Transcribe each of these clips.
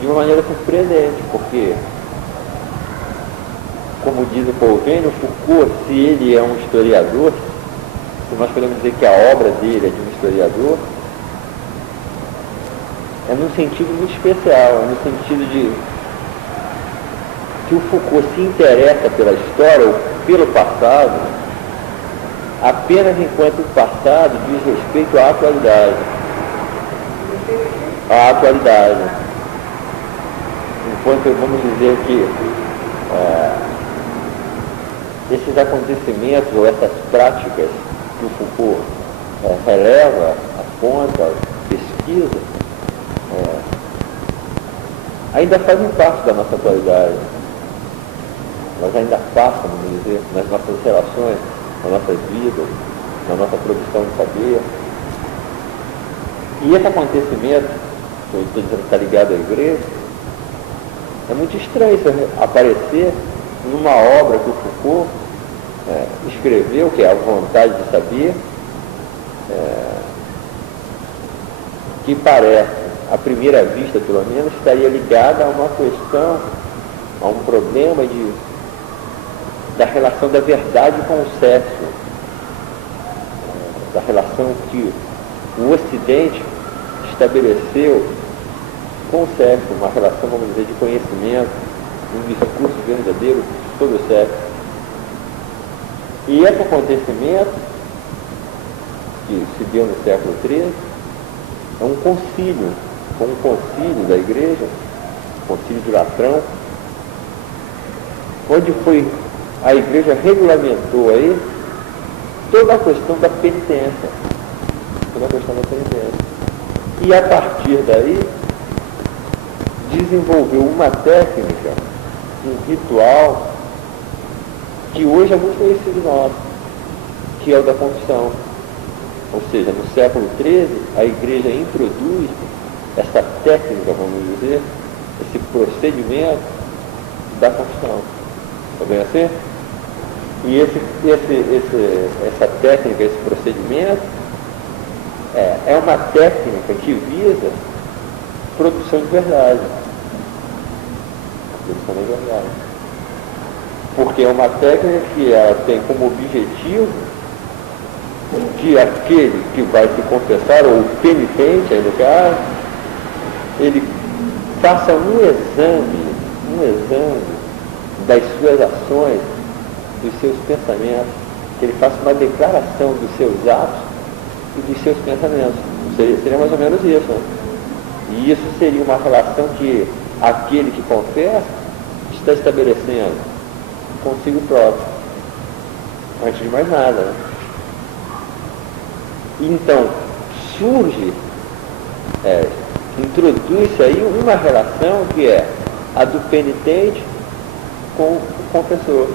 de uma maneira surpreendente, porque, como diz o Paul Venn, Foucault, se ele é um historiador, se nós podemos dizer que a obra dele é de um historiador, é num sentido muito especial, é no sentido de que o Foucault se interessa pela história ou pelo passado apenas enquanto o passado diz respeito à atualidade. À atualidade. Enquanto, vamos dizer que esses acontecimentos ou essas práticas que o Foucault releva, aponta, pesquisa, ainda fazem parte da nossa atualidade. Elas ainda passam, vamos dizer, nas nossas relações, nas nossas vidas, na nossa produção de saber. E esse acontecimento, que eu estou dizendo que está ligado à igreja, é muito estranho isso aparecer numa obra que o Foucault escreveu, que é A Vontade de Saber, que parece, à primeira vista pelo menos, estaria ligada a uma questão, a um problema da relação da verdade com o sexo, da relação que o Ocidente estabeleceu com o sexo, uma relação, vamos dizer, de conhecimento, um discurso verdadeiro sobre o sexo. E esse acontecimento, que se deu no século XIII, é um concílio, foi um concílio da igreja, concílio de Latrão, onde a igreja regulamentou aí toda a questão da penitência. Toda a questão da penitência. E a partir daí, desenvolveu uma técnica, um ritual, que hoje é muito conhecido nosso, que é o da confissão. Ou seja, no século XIII, a igreja introduz essa técnica, vamos dizer, esse procedimento da confissão. Está bem assim? E essa técnica, esse procedimento, é uma técnica que visa produção de verdade. Produção da verdade. Porque é uma técnica que ela tem como objetivo que aquele que vai se confessar, ou o penitente, aí no caso, ele faça um exame das suas ações, dos seus pensamentos, que ele faça uma declaração dos seus atos e dos seus pensamentos. Seria mais ou menos isso, né? E isso seria uma relação que aquele que confessa está estabelecendo consigo próprio, antes de mais nada, né? Então, introduz-se aí uma relação que é a do penitente com o confessor.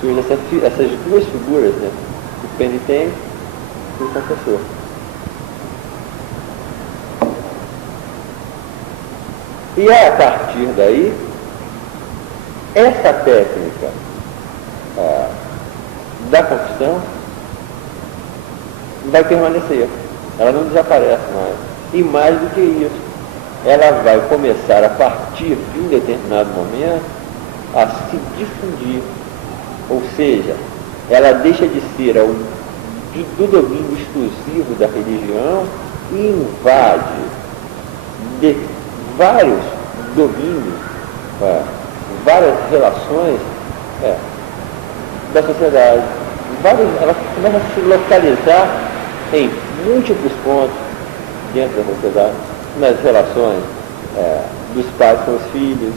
Surgem essas duas figuras, né? O penitente e o confessor. E a partir daí, essa técnica da confissão vai permanecer, ela não desaparece mais. E mais do que isso, ela vai começar a partir de um determinado momento a se difundir. Ou seja, ela deixa de ser do domínio exclusivo da religião e invade de vários domínios, várias relações da sociedade. Ela começa a se localizar em múltiplos pontos dentro da sociedade, nas relações dos pais com os filhos,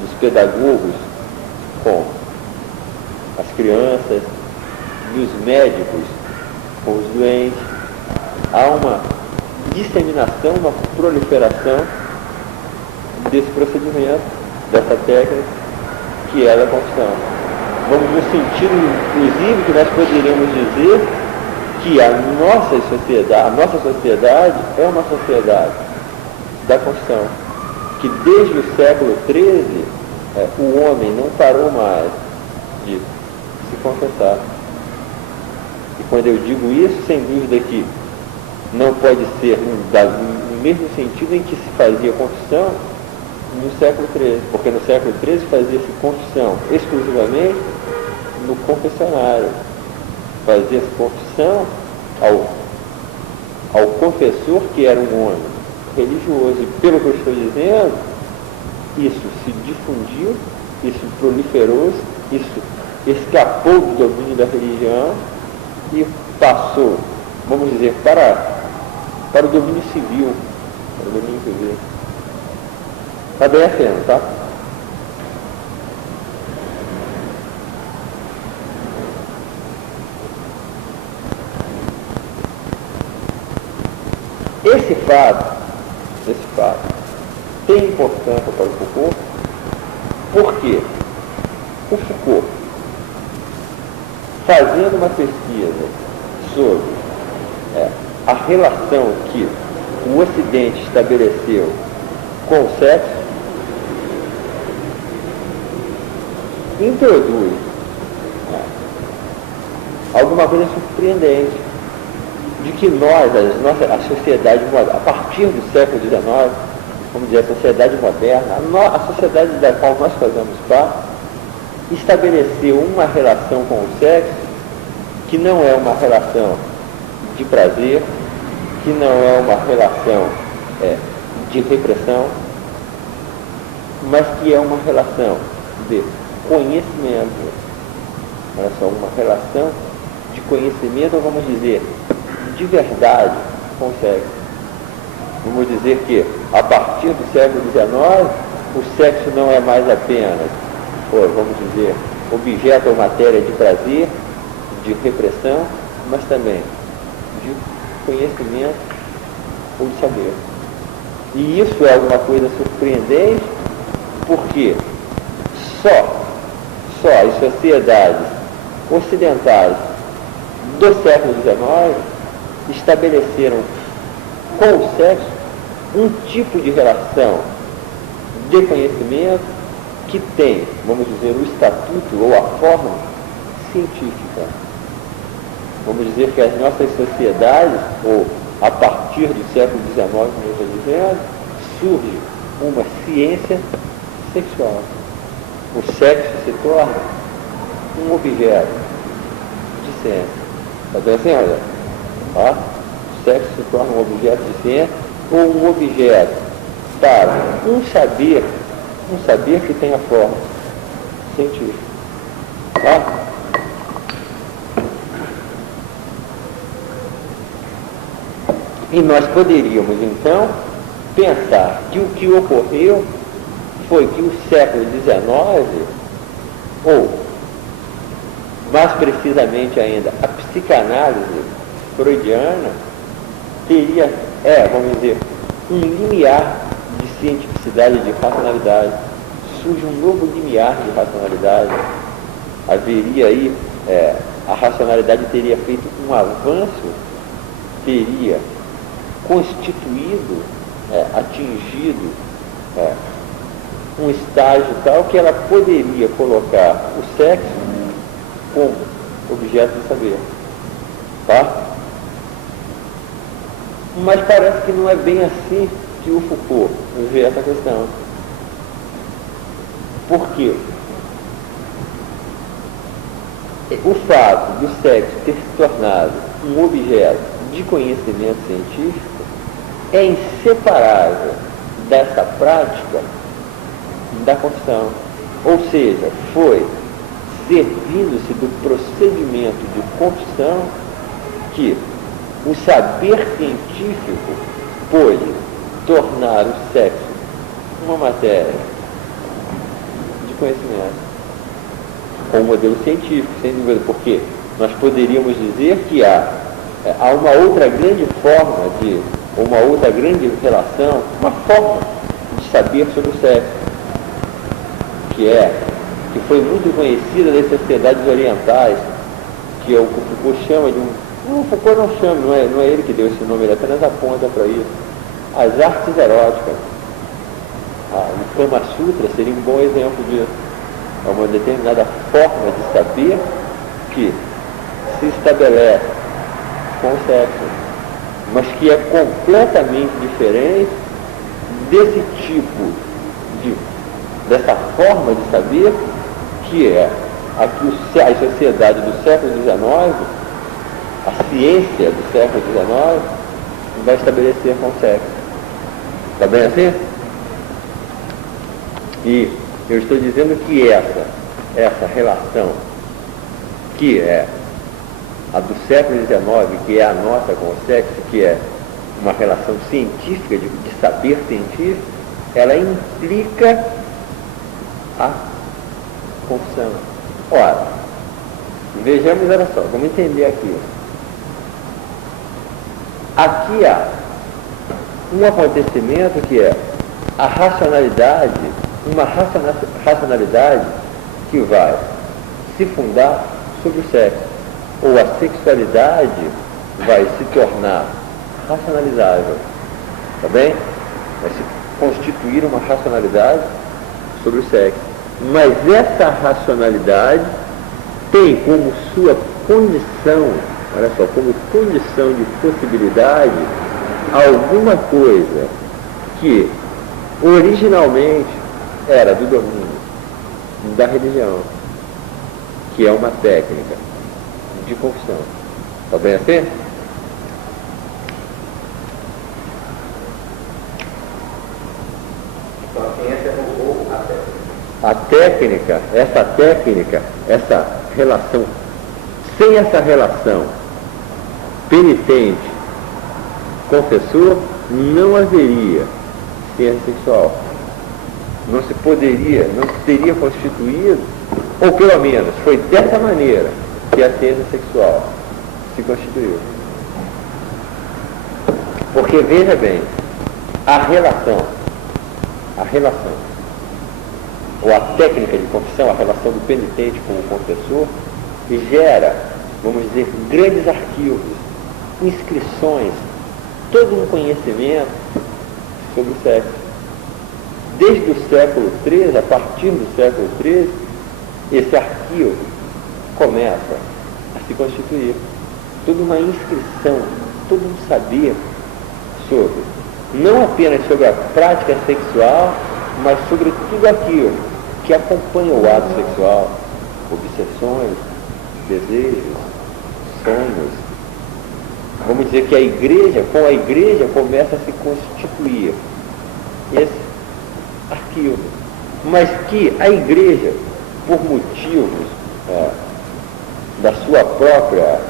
dos pedagogos com as crianças, dos médicos com os doentes. Há uma disseminação, uma proliferação desse procedimento, dessa técnica, que é a confissão. Vamos no sentido, inclusive, que nós poderíamos dizer que a nossa sociedade é uma sociedade da confissão, que desde o século XIII o homem não parou mais de se confessar. E quando eu digo isso, sem dúvida que não pode ser no mesmo sentido em que se fazia confissão no século XIII, porque no século XIII fazia-se confissão exclusivamente no confessionário, fazia-se confissão ao confessor, que era um homem religioso, e pelo que eu estou dizendo, isso se difundiu, isso proliferou-se, isso escapou do domínio da religião e passou, vamos dizer, para o domínio civil, Está bem a cena, tá? Esse fato tem importância para o Foucault, porque o Foucault, fazendo uma pesquisa sobre a relação que o Ocidente estabeleceu com o sexo, introduz alguma coisa surpreendente, de que a sociedade moderna, a partir do século XIX, vamos dizer, a sociedade moderna, a sociedade da qual nós fazemos parte, estabeleceu uma relação com o sexo que não é uma relação de prazer, que não é uma relação de repressão, mas que é uma relação de conhecimento, uma relação de conhecimento, vamos dizer, de verdade com o sexo. Vamos dizer que, a partir do século XIX, o sexo não é mais apenas, vamos dizer, objeto ou matéria de prazer, de repressão, mas também de conhecimento ou de saber. E isso é alguma coisa surpreendente, porque só as sociedades ocidentais do século XIX estabeleceram com o sexo um tipo de relação de conhecimento que tem, vamos dizer, o estatuto ou a forma científica. Vamos dizer que as nossas sociedades, ou a partir do século XIX, como eu estou dizendo, surge uma ciência sexual. O sexo se torna um objeto de ciência. Está bem assim, olha? O sexo se torna um objeto de ciência ou um objeto para um saber que tem a forma científica. E nós poderíamos, então, pensar que o que ocorreu foi que o século XIX, ou, mais precisamente ainda, a psicanálise freudiana, teria, vamos dizer, um limiar de cientificidade e de racionalidade. Surge um novo limiar de racionalidade. Haveria aí, a racionalidade teria feito um avanço, teria constituído, atingido um estágio tal que ela poderia colocar o sexo como objeto de saber. Tá? Mas parece que não é bem assim que o Foucault vê essa questão. Por quê? O fato do sexo ter se tornado um objeto de conhecimento científico é inseparável dessa prática da confissão. Ou seja, foi servindo-se do procedimento de confissão que o saber científico pôde tornar o sexo uma matéria de conhecimento, com um modelo científico, sem dúvida, porque nós poderíamos dizer que há uma outra grande forma uma outra grande relação, uma forma de saber sobre o sexo, que foi muito conhecida das sociedades orientais, que é o que o Foucault chama de o Foucault não chama, não é ele que deu esse nome, ele apenas aponta para isso. As artes eróticas. O Kama Sutra seria um bom exemplo disso. É uma determinada forma de saber que se estabelece com o sexo. mas que é completamente diferente desse tipo dessa forma de saber que é a que a sociedade do século XIX, a ciência do século XIX, vai estabelecer com o sexo. Está bem assim? E eu estou dizendo que essa relação, que é a do século XIX, que é a nossa com o sexo, que é uma relação científica, de saber científico, ela implica a confissão. Ora, vejamos, olha só, vamos entender aqui. Aqui há um acontecimento que é a racionalidade, uma racionalidade que vai se fundar sobre o sexo, ou a sexualidade vai se tornar racionalizável, tá bem? Vai se constituir uma racionalidade sobre o sexo. Mas essa racionalidade tem como sua condição, olha só, como condição de possibilidade, alguma coisa que originalmente era do domínio da religião, que é uma técnica de confissão. Está bem assim? Então a ciência roubou a técnica. A técnica, essa relação, sem essa relação penitente, confessor, não haveria ciência sexual. Não se poderia, não teria constituído, ou pelo menos foi dessa maneira que a ciência sexual se constituiu. Porque, veja bem, a relação, ou a técnica de confissão, a relação do penitente com o confessor, gera, vamos dizer, grandes arquivos, inscrições, todo um conhecimento sobre o sexo. Desde o século XIII, a partir do século XIII, esse arquivo começa a se constituir. Toda uma inscrição, todo um saber sobre, não apenas sobre a prática sexual, mas sobre tudo aquilo que acompanha o ato sexual, obsessões, desejos, sonhos. Vamos dizer que com a igreja começa a se constituir esse arquivo, mas que a igreja, por motivos da sua própria,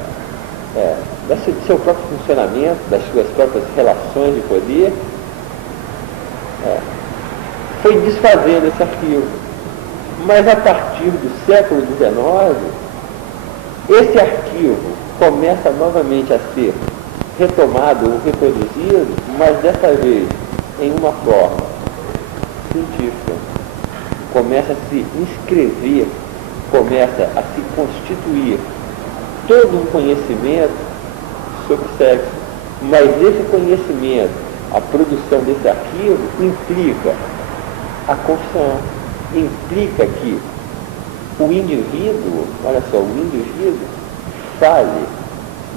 do seu próprio funcionamento, das suas próprias relações de poder, foi desfazendo esse arquivo. Mas a partir do século XIX, esse arquivo começa novamente a ser retomado ou reproduzido, mas dessa vez em uma forma científica. Começa a se inscrever, começa a se constituir todo um conhecimento sobre sexo. Mas esse conhecimento, a produção desse arquivo, implica a confissão, implica que o indivíduo, olha só, o indivíduo fale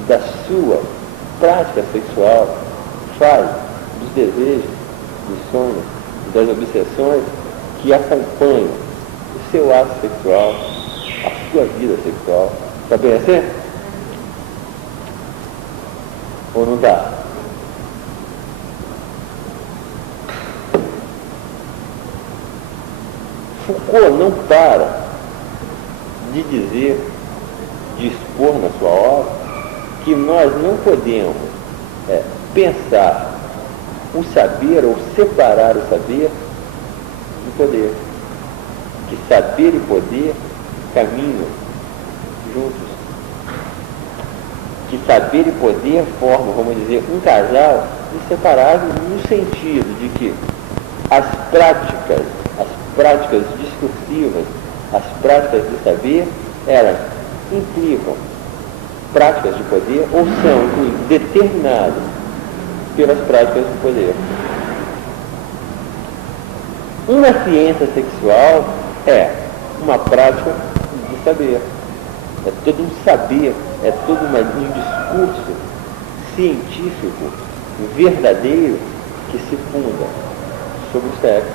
da sua prática sexual, fale dos desejos, dos sonhos, das obsessões que acompanham o seu ato sexual, a sua vida sexual. Está bem assim? Ou não está? Foucault não para de dizer, de expor na sua obra, que nós não podemos pensar o saber ou separar o saber do poder. Que saber e poder caminham juntos. Que saber e poder formam, vamos dizer, um casal inseparável no sentido de que as práticas discursivas, as práticas de saber, elas implicam práticas de poder ou são determinadas pelas práticas de poder. Uma ciência sexual é uma prática de saber. É todo um saber, é todo um discurso científico verdadeiro que se funda sobre o sexo.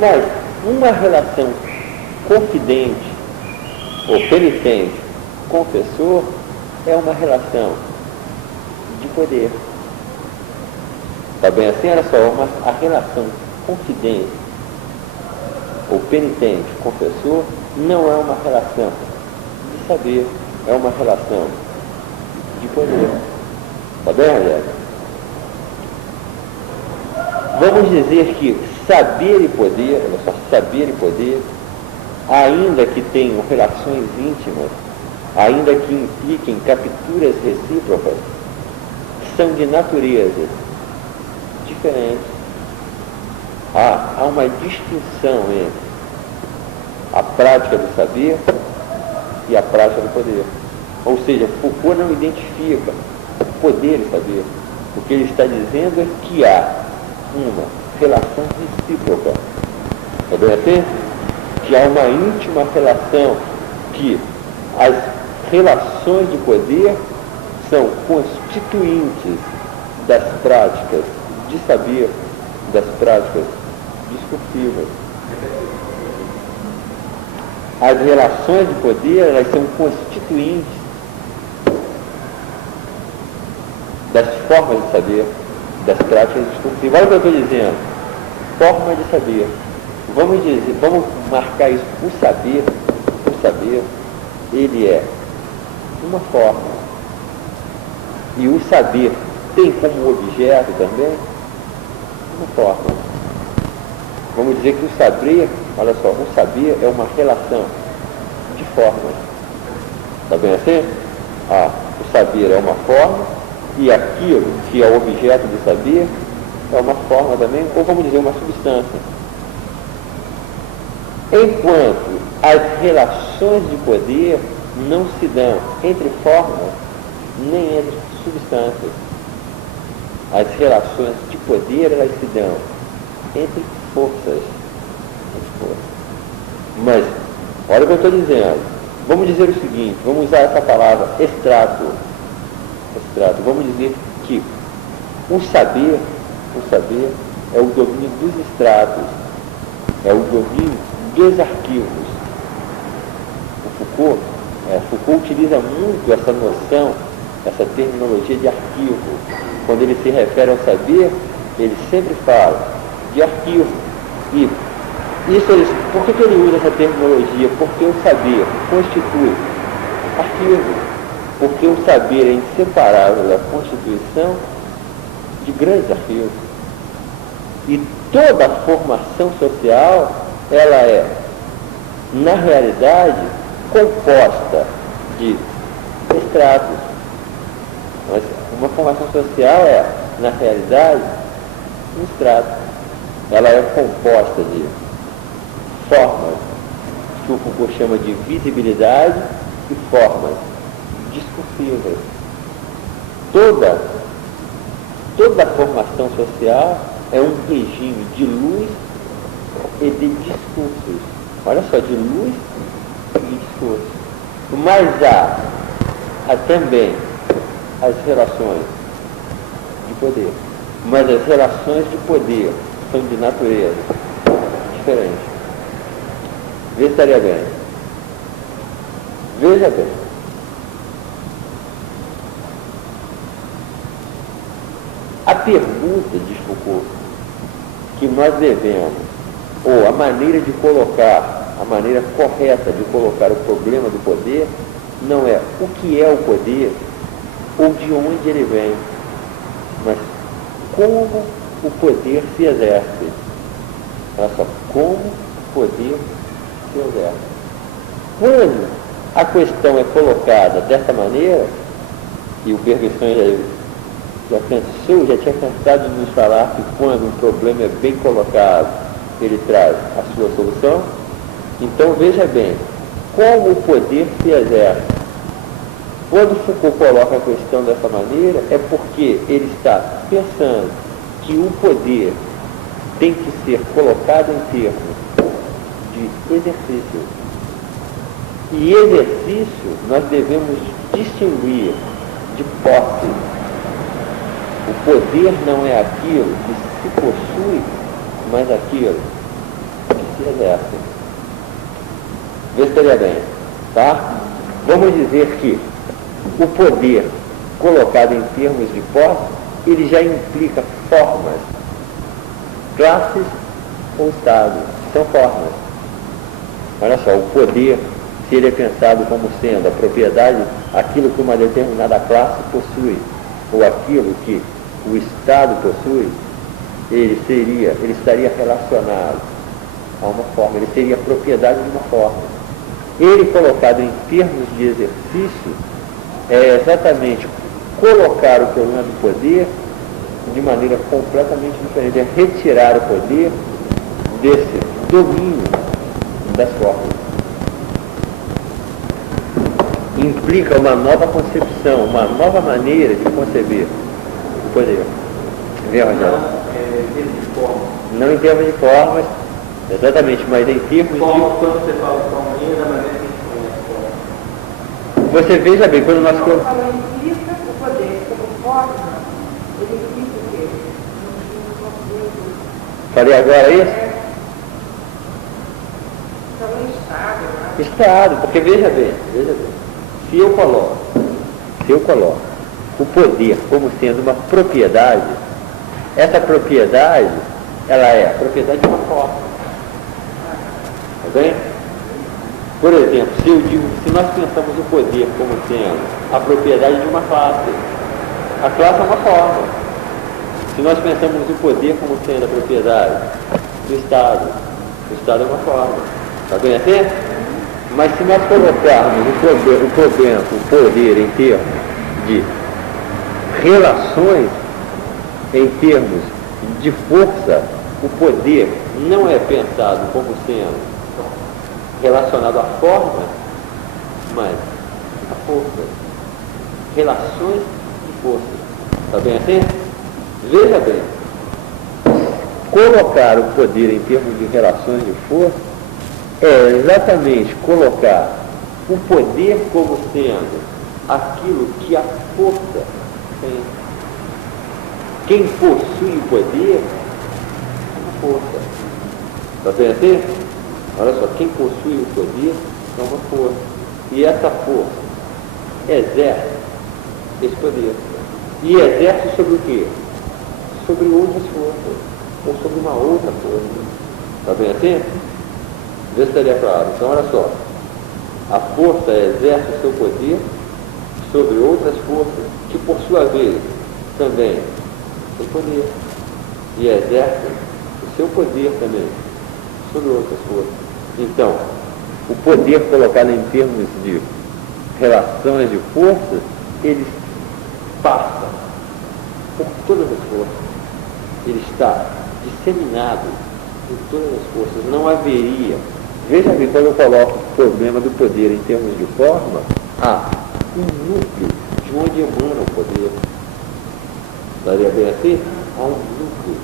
Mas uma relação confidente ou penitente confessor é uma relação de poder. Está bem assim? Olha só, a relação confidente ou penitente confessor não é uma relação de saber, é uma relação de poder. Está bem, Rogério? Vamos dizer que saber e poder, olha só, saber e poder, ainda que tenham relações íntimas, ainda que impliquem capturas recíprocas, são de naturezas diferentes. Há uma distinção entre a prática do saber e a prática do poder. Ou seja, Foucault não identifica o poder e saber. O que ele está dizendo é que há uma relação recíproca. É bem assim? Que há uma íntima relação, que as relações de poder são constituintes das práticas de saber, das práticas discursivas. As relações de poder, elas são constituintes das formas de saber, das práticas discursivas. Olha o que eu estou dizendo. Forma de saber. Vamos marcar isso. O saber, ele é uma forma. E o saber tem como objeto também uma forma. Vamos dizer que o saber, olha só, o saber é uma relação de formas. Está bem assim? O saber é uma forma e aquilo que é o objeto do saber é uma forma também, ou vamos dizer, uma substância. Enquanto as relações de poder não se dão entre formas nem entre substâncias. As relações de poder, elas se dão entre forças. Mas, olha o que eu estou dizendo. Vamos dizer o seguinte, vamos usar essa palavra, extrato. Vamos dizer que o saber é o domínio dos estratos, é o domínio dos arquivos. O Foucault utiliza muito essa noção, essa terminologia de arquivo. Quando ele se refere ao saber, ele sempre fala de arquivo. E isso, por que ele usa essa terminologia? Porque o saber constitui arquivo. Porque o saber é inseparável da constituição de grandes arquivos. E toda a formação social, ela é, na realidade, composta de estratos. Mas uma formação social é, na realidade, um extrato. Ela é composta de formas que o Foucault chama de visibilidade e formas discursivas. Toda a formação social é um regime de luz e de discursos. Olha só, de luz e de discursos. Mas há também as relações de poder. Mas as relações de poder são de natureza diferente. Vê se estaria bem. Veja bem. A pergunta, diz Foucault, que nós devemos, ou a maneira de colocar, a maneira correta de colocar o problema do poder, não é o que é o poder, ou de onde ele vem, mas como o poder se exerce. Olha só, como o poder se exerce. Quando a questão é colocada dessa maneira, e o Bergson já tinha cansado de nos falar que quando um problema é bem colocado, ele traz a sua solução. Então veja bem, como o poder se exerce. Quando Foucault coloca a questão dessa maneira, é porque ele está pensando que o poder tem que ser colocado em termos de exercício. E exercício nós devemos distinguir de posse. O poder não é aquilo que se possui, mas aquilo que se exerce. Vê se estaria bem, tá? Vamos dizer que o poder, colocado em termos de posse, ele já implica formas, classes ou estados. São formas. Olha só, o poder, se ele é pensado como sendo a propriedade, aquilo que uma determinada classe possui, ou aquilo que o Estado possui, ele estaria relacionado a uma forma, ele seria propriedade de uma forma. Ele, colocado em termos de exercício, é exatamente colocar o problema do poder de maneira completamente diferente, é retirar o poder desse domínio das formas. Implica uma nova concepção, uma nova maneira de conceber o poder. Vê, Rogério? Não em termos de formas, exatamente, mas em termos de... Quando você fala forma, da maneira que a gente conhece forma. Você veja bem, quando nós... Ela implica o poder como forma, ele implica o quê? Falei agora isso? Estado, porque veja bem, se eu coloco o poder como sendo uma propriedade, essa propriedade, ela é a propriedade de uma forma. Tá bem? Por exemplo, se nós pensamos o poder como sendo a propriedade de uma classe, a classe é uma forma. Se nós pensamos o poder como sendo a propriedade do Estado, o Estado é uma forma. Está bem assim? Mas se nós colocarmos o poder em termos de relações, em termos de força, o poder não é pensado como sendo relacionado à forma, mas à força. Relações de força. Está bem assim? Veja bem. Colocar o poder em termos de relações de força é exatamente colocar o poder como sendo aquilo que a força tem. Quem possui o poder é uma força. Está bem assim? Olha só, quem possui o poder é uma força. E essa força exerce esse poder. E exerce sobre o quê? Sobre outras forças. Ou sobre uma outra força. Está bem assim? Vê se estaria claro. Então, olha só. A força exerce o seu poder sobre outras forças, que por sua vez também têm poder. E exerce o seu poder também sobre outras forças. Então, o poder colocado em termos de relações de forças, ele passa por todas as forças. Ele está disseminado em todas as forças. Não haveria... Veja bem, quando eu coloco o problema do poder em termos de forma, há um núcleo de onde emana o poder. Estaria bem assim? Há um núcleo,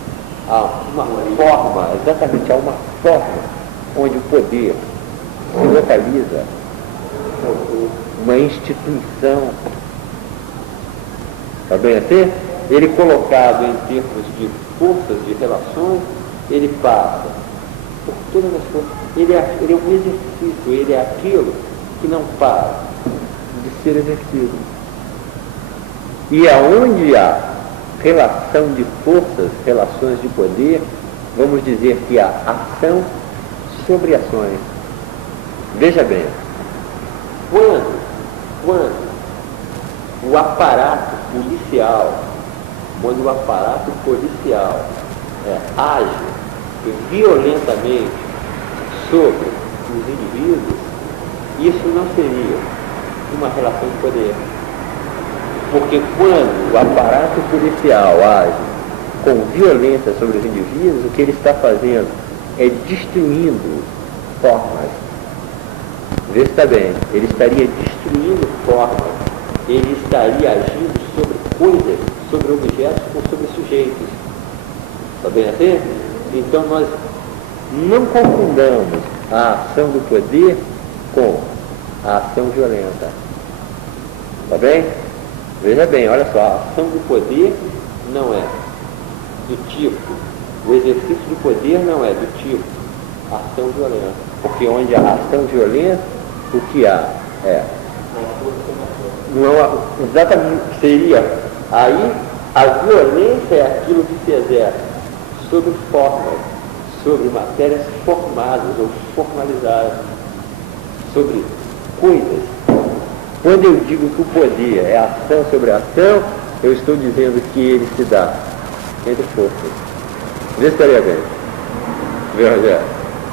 há uma forma, exatamente, há uma forma onde o poder se localiza, uma instituição. Está bem assim? Ele colocado em termos de forças, de relações, ele passa por todas as forças. Ele é um exercício, ele é aquilo que não para de ser exercido. E aonde há relação de forças, relações de poder, vamos dizer que há ação sobre ações. Veja bem, quando o aparato policial age violentamente sobre os indivíduos, isso não seria uma relação de poder. Porque quando o aparato policial age com violência sobre os indivíduos, o que ele está fazendo é destruindo formas. Vê se está bem, ele estaria destruindo formas, ele estaria agindo sobre coisas, sobre objetos ou sobre sujeitos. Está bem assim? Então nós não confundamos a ação do poder com a ação violenta. Está bem? Veja bem, olha só, a ação do poder não é do tipo, o exercício do poder não é do tipo ação violenta. Porque onde há ação violenta, o que há é. Não há, exatamente, seria aí a violência é aquilo que se exerce sobre formas, sobre matérias formadas ou formalizadas, sobre coisas. Quando eu digo que o poder é ação sobre ação, eu estou dizendo que ele se dá entre forças. Vê se estaria bem. Vê, Rogério?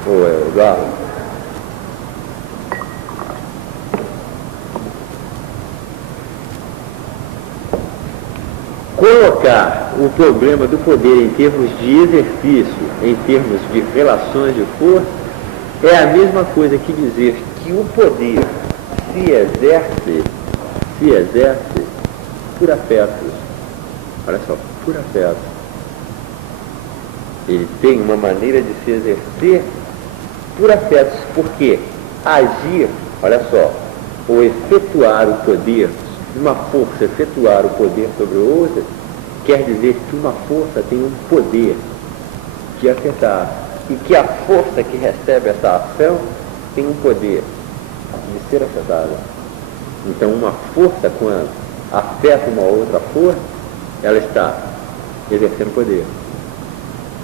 Ô, Eduardo. Colocar o problema do poder em termos de exercício, em termos de relações de força, é a mesma coisa que dizer que o poder se exerce por afetos. Olha só, por afetos. Ele tem uma maneira de se exercer por afetos, porque agir, olha só, ou efetuar o poder, uma força efetuar o poder sobre outra, quer dizer que uma força tem um poder de afetar, e que a força que recebe essa ação tem um poder de ser afetada. Então uma força, quando afeta uma outra força, ela está exercendo poder.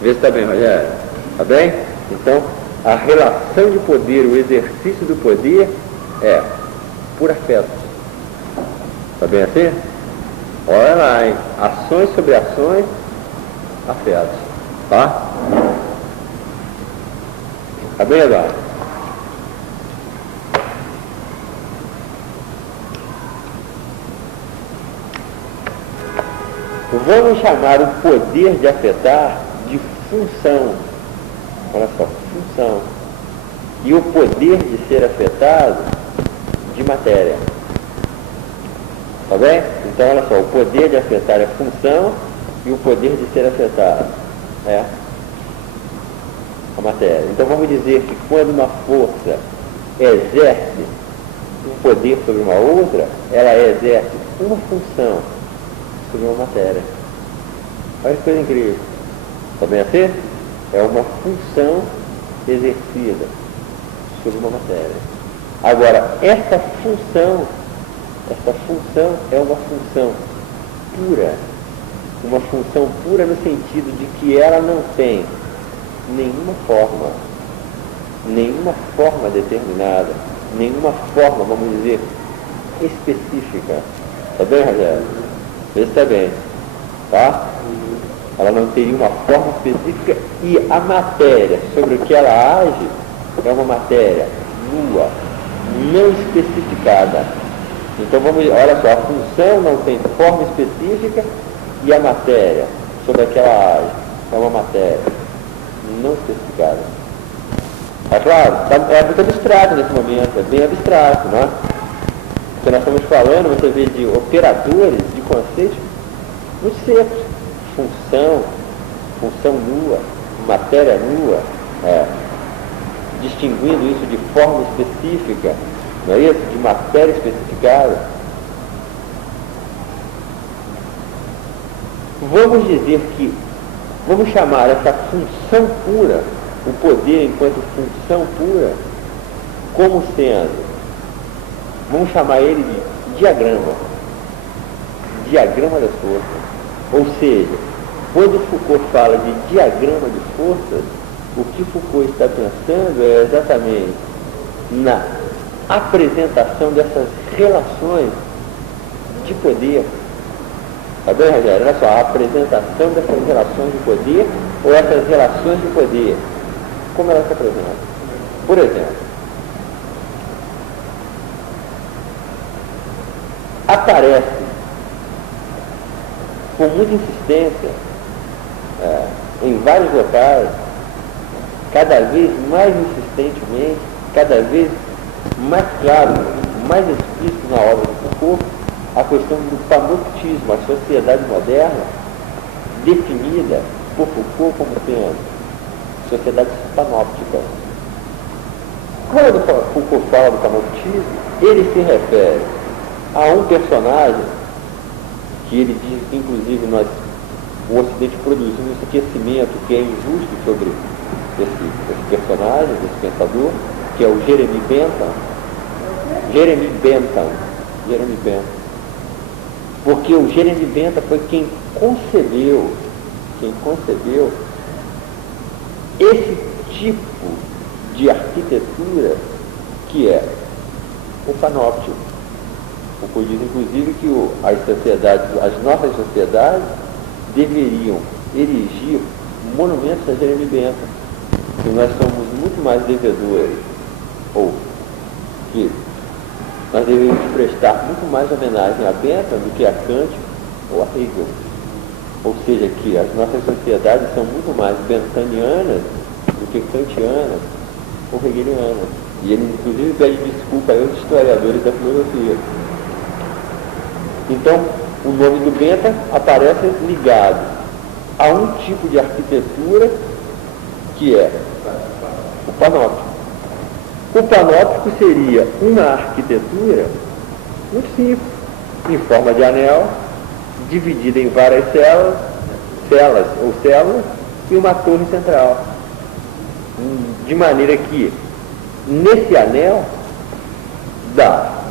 Vê se está bem, Rogério? Está bem? Então, a relação de poder, o exercício do poder é por afeto. Está bem assim? Olha lá, hein? Ações sobre ações, afetos. Tá? Está bem, Eduardo? Vamos chamar o poder de afetar de função. Olha só, função. E o poder de ser afetado de matéria. Tá bem? Então, olha só, o poder de afetar é função e o poder de ser afetado é a matéria. Então, vamos dizer que quando uma força exerce um poder sobre uma outra, ela exerce uma função sobre uma matéria. Olha que coisa incrível. Tá bem assim? É uma função exercida sobre uma matéria. Agora, essa função é uma função pura. Uma função pura no sentido de que ela não tem nenhuma forma determinada, nenhuma forma, vamos dizer, específica. Tá bem, Rogério? Vê se está bem. Tá? Ela não teria uma forma específica e a matéria sobre o que ela age é uma matéria nua, não especificada. Então vamos, olha só, a função não tem forma específica e a matéria sobre a que ela age é uma matéria não especificada. É claro, é muito abstrato nesse momento, é bem abstrato, não é? Porque nós estamos falando, você vê, de operadores, de conceitos muito secos. Função nua, matéria nua, distinguindo isso de forma específica, não é isso? De matéria especificada. Vamos chamar essa função pura, o poder enquanto função pura, como sendo, vamos chamar ele de diagrama das forças. Ou seja, quando Foucault fala de diagrama de forças, o que Foucault está pensando é exatamente na apresentação dessas relações de poder. Tá bem, Rogério? Olha só, a apresentação dessas relações de poder ou essas relações de poder. Como elas se apresentam? Por exemplo, aparece com muita insistência em vários locais, cada vez mais insistentemente, cada vez mais claro, mais explícito na obra de Foucault, a questão do panoptismo, a sociedade moderna, definida por Foucault como sendo sociedades panópticas. Quando Foucault fala do panoptismo, ele se refere a um personagem que ele diz que, inclusive, nós o Ocidente produzindo esse aquecimento que é injusto sobre esse personagem, esse pensador, que é o Jeremy Bentham. Jeremy Bentham. Porque o Jeremy Bentham foi quem concebeu esse tipo de arquitetura que é o panóptico. O diz inclusive que as nossas sociedades deveriam erigir monumentos a Jeremy Bentham, que nós somos muito mais devedores, ou que nós deveríamos prestar muito mais homenagem a Bentham do que a Kant ou a Hegel. Ou seja, que as nossas sociedades são muito mais benthamianas do que kantianas ou hegelianas. E ele, inclusive, pede desculpa aos historiadores da filosofia. Então, o nome do Bentham aparece ligado a um tipo de arquitetura que é o panóptico. O panóptico seria uma arquitetura muito simples, em forma de anel, dividida em várias celas e uma torre central. De maneira que, nesse anel,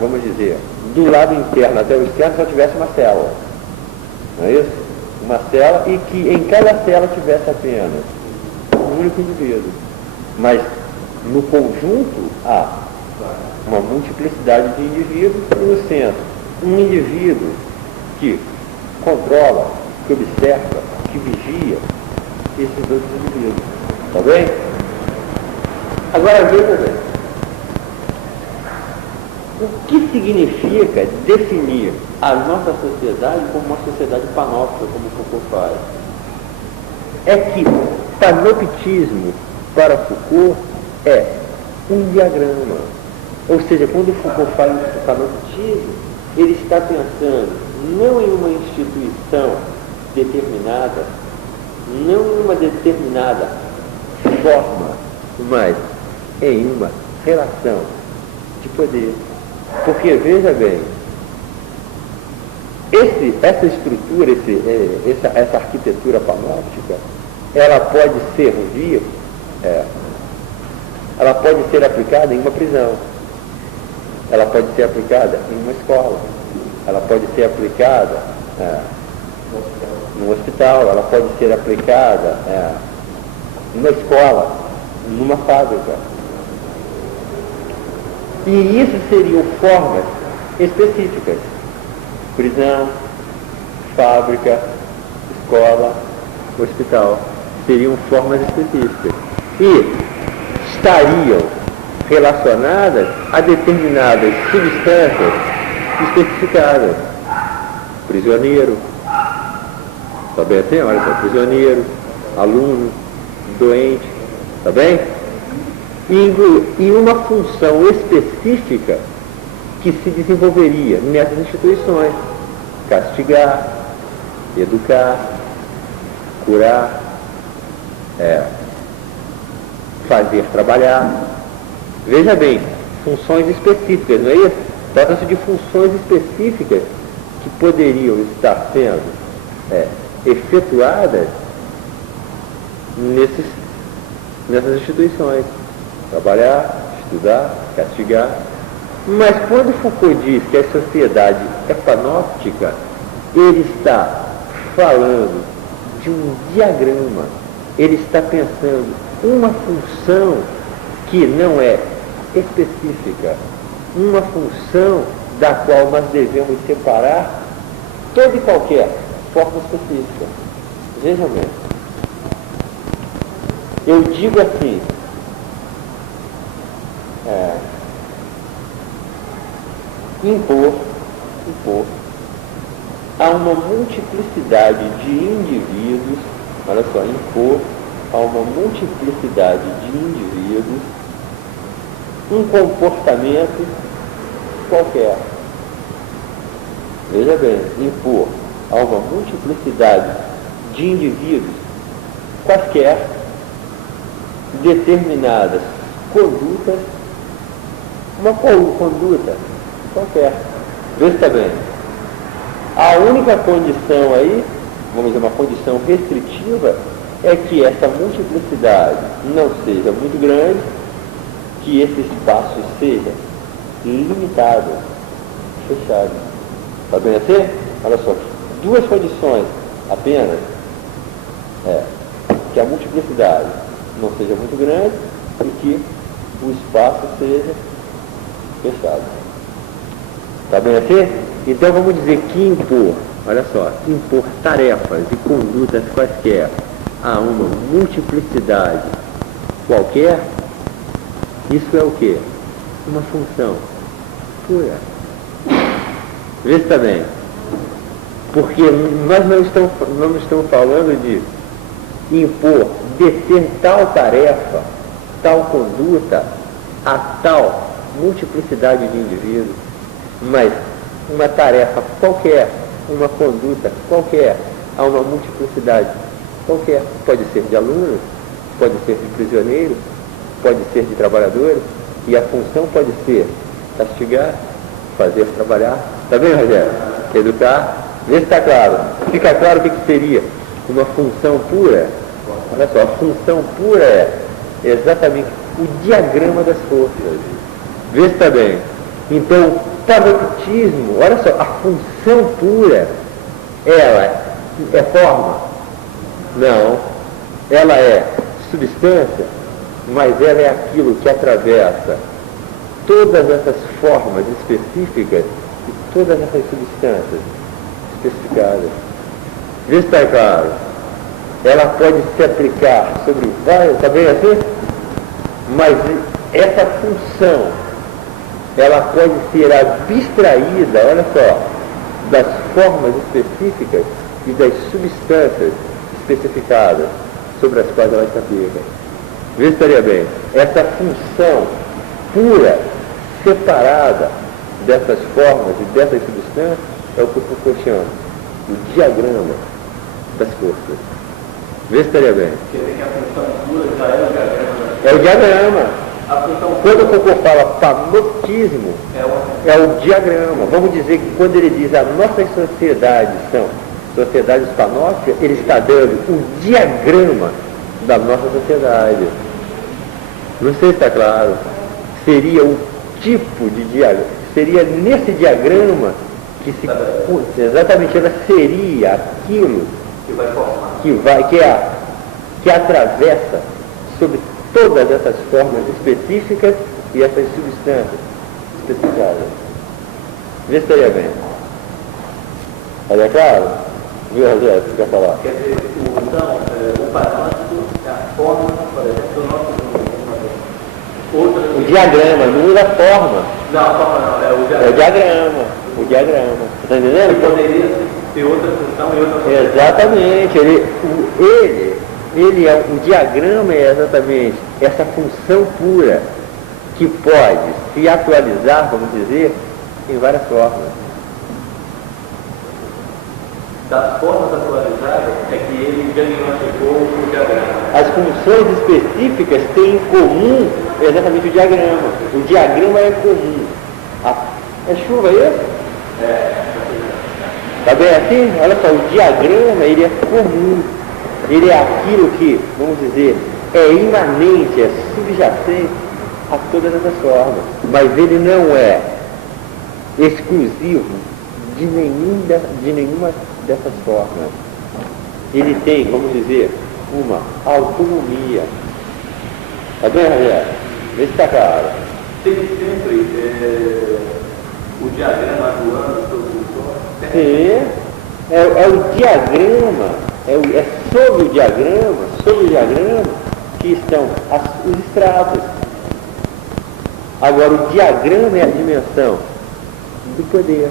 vamos dizer, do lado interno até o externo só tivesse uma célula. Não é isso? Uma célula, e que em cada célula tivesse apenas um único indivíduo. Mas no conjunto há uma multiplicidade de indivíduos e no centro um indivíduo que controla, que observa, que vigia esses outros indivíduos. Está bem? Agora veja bem. O que significa definir a nossa sociedade como uma sociedade panóptica, como Foucault faz? É que panoptismo para Foucault é um diagrama. Ou seja, quando Foucault fala em panoptismo, ele está pensando não em uma instituição determinada, não em uma determinada forma, mas em uma relação de poder. Porque, veja bem, essa estrutura, essa arquitetura panóptica, ela pode servir, ela pode ser aplicada em uma prisão, ela pode ser aplicada em uma escola, ela pode ser aplicada num hospital, ela pode ser aplicada numa escola, numa fábrica. E isso seriam formas específicas. Prisão, fábrica, escola, hospital. Seriam formas específicas. E estariam relacionadas a determinadas substâncias especificadas. Prisioneiro. Está bem assim? Olha só, prisioneiro, aluno, doente. Está bem? E uma função específica que se desenvolveria nessas instituições: castigar, educar, curar, fazer trabalhar. Veja bem, funções específicas, não é isso? Trata-se de funções específicas que poderiam estar sendo efetuadas nessas instituições. Trabalhar, estudar, castigar. Mas quando Foucault diz que a sociedade é panóptica, ele está falando de um diagrama. Ele está pensando uma função que não é específica, uma função da qual nós devemos separar toda e qualquer forma específica. Veja bem, eu digo assim, impor a uma multiplicidade de indivíduos, olha só, impor a uma multiplicidade de indivíduos um comportamento qualquer. Veja bem, impor a uma multiplicidade de indivíduos quaisquer determinadas condutas, uma conduta qualquer. Veja bem, a única condição aí vamos dizer, uma condição restritiva, é que essa multiplicidade não seja muito grande, que esse espaço seja limitado, fechado. Está bem assim? Olha só, duas condições apenas. Que a multiplicidade não seja muito grande e que o espaço seja fechado. Está bem assim? Então vamos dizer que impor, olha só, impor tarefas e condutas quaisquer a uma multiplicidade qualquer, isso é o quê? Uma função pura. Vê se está bem. Porque nós não estamos falando de impor, deter tal tarefa, tal conduta a tal multiplicidade de indivíduos, mas uma tarefa qualquer, uma conduta qualquer, a uma multiplicidade qualquer. Pode ser de alunos, pode ser de prisioneiros, pode ser de trabalhadores, e a função pode ser castigar, fazer trabalhar. Está bem, Rogério? Educar. Vê se está claro. Fica claro o que seria uma função pura? Olha só, a função pura é exatamente o diagrama das forças. Vê se está bem. Então, paroxismo, olha só, a função pura, ela é forma? Não. Ela é substância, mas ela é aquilo que atravessa todas essas formas específicas e todas essas substâncias especificadas. Vê se está claro. Ela pode se aplicar sobre várias, está bem assim? Mas essa função, ela pode ser abstraída, olha só, das formas específicas e das substâncias especificadas sobre as quais ela se aplica. Vê se estaria bem. Essa função pura, separada dessas formas e dessas substâncias, é o que o Foucault chama o diagrama das forças. Vê se estaria bem. Quer dizer que a função pura já é o diagrama? É o diagrama. A função Quando o Foucault fala panoptismo, é é o diagrama. Vamos dizer que quando ele diz as nossas sociedades são sociedades panópticas, ele está dando o diagrama da nossa sociedade. Não sei se está claro. Seria o tipo de diagrama. Seria nesse diagrama que se... Exatamente, ela seria aquilo que vai formar. Que atravessa sobre todas essas formas específicas e essas substâncias especificadas. Vê se estaria bem. Está claro? Viu, Rogério, você quer falar? Quer dizer, então, o parâmetro é a forma, por exemplo, do nosso o diagrama, não usa a forma. Não, a forma não, é o diagrama. É o diagrama. O diagrama. Está entendendo? Ele poderia ter outra função e outra função. Exatamente. Ele é o diagrama é exatamente essa função pura que pode se atualizar, vamos dizer, em várias formas. Das formas atualizadas é que ele diagnosticou o diagrama. As funções específicas têm em comum exatamente o diagrama. O diagrama é comum. É chuva isso? Está bem assim? Olha só, o diagrama ele é comum. Ele é aquilo que, vamos dizer, é imanente, é subjacente a todas essas formas. Mas ele não é exclusivo de nenhuma dessas formas. Ele tem, vamos dizer, uma autonomia. Está bem, Rogério? Vê se está claro. Tem sempre o diagrama atuando sobre o corpo. Sim, é o diagrama, é sobre o diagrama que estão os estratos. Agora, o diagrama é a dimensão do poder.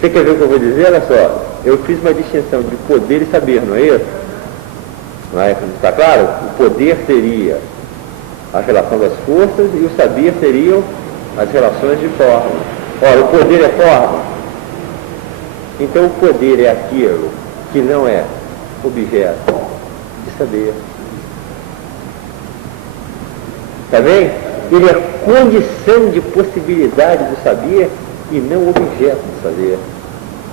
Você quer ver o que eu vou dizer? Olha só, eu fiz uma distinção de poder e saber, não é isso? Não é? Está claro? O poder seria a relação das forças e o saber seriam as relações de forma. Ora, o poder é forma. Então o poder é aquilo que não é objeto de saber. Está bem? Ele é condição de possibilidade do saber e não objeto do saber.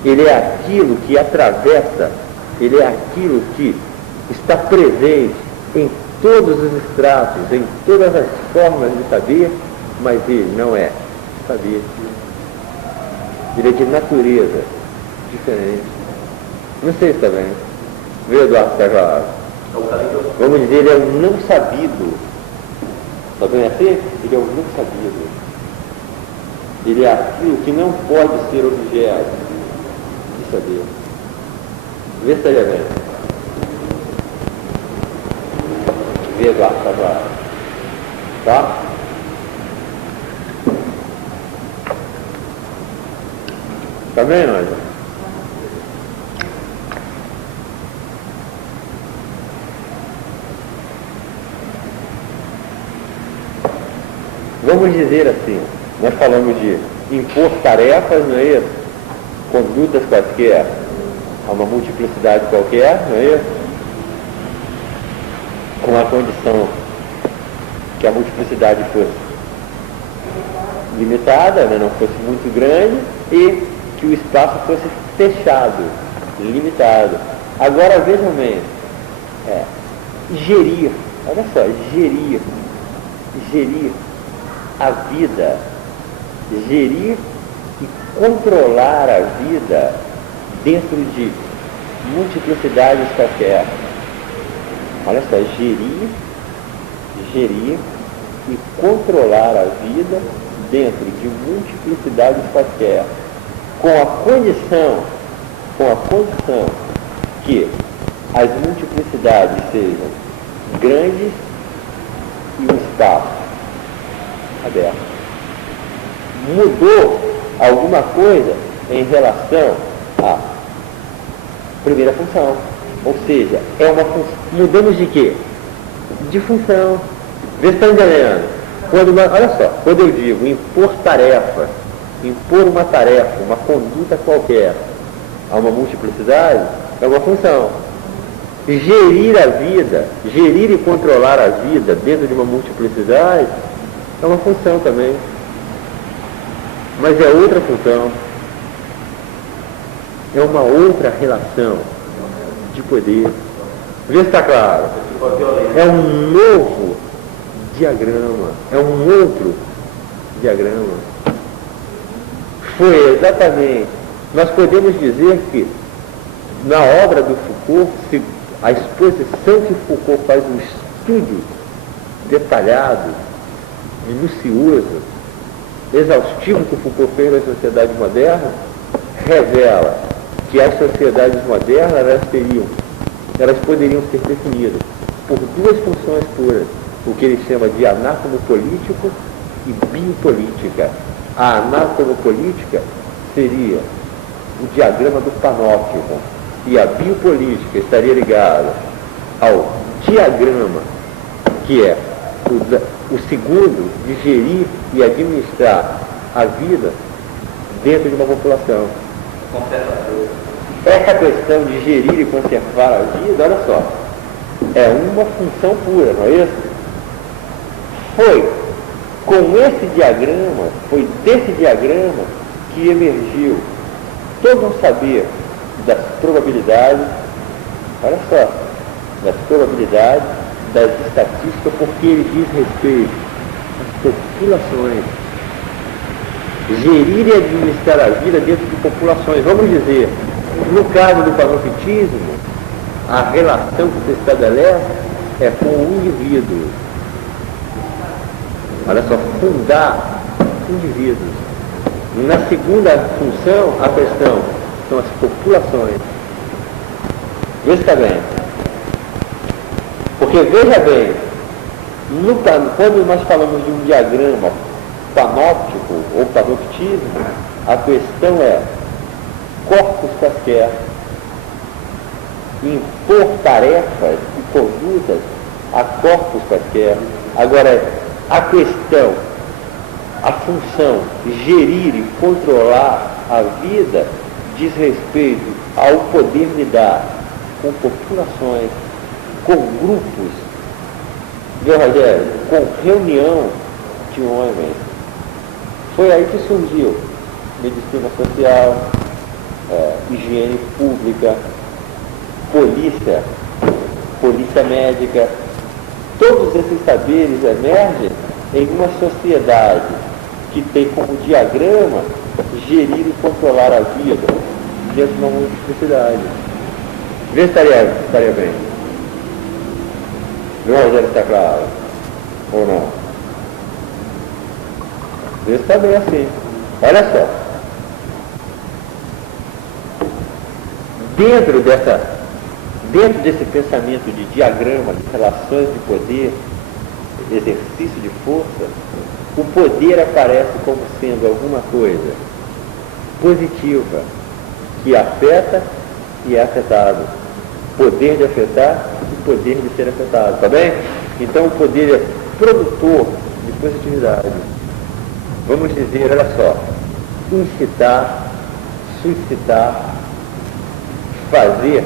ele é aquilo que atravessa, ele é aquilo que está presente em todos os estratos, em todas as formas de saber, mas ele não é saber. Ele é de natureza diferente. Não sei se está bem. Viu, Eduardo Cajal? Vamos dizer, ele é o não sabido. Está bem assim? Ele é o não sabido. Ele é aquilo que não pode ser objeto de saber. Vê se está bem. Vê, Eduardo Cajal. Tá? Está bem, olha? Vamos dizer assim, nós falamos de impor tarefas, não é isso? Condutas quaisquer a uma multiplicidade qualquer, não é isso? Com a condição que a multiplicidade fosse limitada, né? Não fosse muito grande e que o espaço fosse fechado, limitado. Agora vejam bem, gerir, olha só, gerir a vida, gerir e controlar a vida dentro de multiplicidades qualquer. Olha só, gerir e controlar a vida dentro de multiplicidades qualquer, com a condição que as multiplicidades sejam grandes e o espaço aberto. Mudou alguma coisa em relação à primeira função. Ou seja, é uma função. Mudamos de quê? De função. Vê se está entendendo. Olha só, quando eu digo impor tarefa, impor uma tarefa, uma conduta qualquer a uma multiplicidade, é uma função. Gerir a vida, gerir e controlar a vida dentro de uma multiplicidade, é uma função também. Mas é outra função. É uma outra relação de poder. Vê se está claro. É um novo diagrama. É um outro diagrama. Foi exatamente. Nós podemos dizer que na obra do Foucault, a exposição que Foucault faz, um estudo detalhado, minucioso, exaustivo que Foucault fez na sociedade moderna, revela que as sociedades modernas elas poderiam ser definidas por duas funções puras, o que ele chama de anatomopolítico e biopolítica. A anatomopolítica seria o diagrama do panóptico e a biopolítica estaria ligada ao diagrama que é o segundo de gerir e administrar a vida dentro de uma população. Essa questão de gerir e conservar a vida, olha só, é uma função pura, não é isso? Foi com esse diagrama, foi desse diagrama que emergiu todo um saber das probabilidades, olha só, das probabilidades, das estatísticas, porque ele diz respeito às populações. Gerir e administrar a vida dentro de populações. Vamos dizer, no caso do panoptismo, a relação que se estabelece é com o indivíduo. Olha só, fundar indivíduos. Na segunda função, a questão são as populações. Vê se está bem. Porque veja bem, quando nós falamos de um diagrama panóptico ou panoptismo, a questão é corpos quaisquer, impor tarefas e condutas a corpos quaisquer. Agora, a questão, a função gerir e controlar a vida diz respeito ao poder lidar com populações, com grupos, viu, Rogério? Com reunião de homens. Foi aí que surgiu medicina social, higiene pública, polícia médica. Todos esses saberes emergem em uma sociedade que tem como diagrama gerir e controlar a vida dentro de uma multiplicidade. Vê se estaria bem. Meu Rogério está claro? Ou não? Vê se está bem assim. Olha só. Dentro desse pensamento de diagrama, de relações de poder, exercício de força, o poder aparece como sendo alguma coisa positiva, que afeta e é afetado. Poder de afetar e poder de ser afetado, tá bem? Então o poder é produtor de positividade. Vamos dizer, olha só, incitar, suscitar, fazer,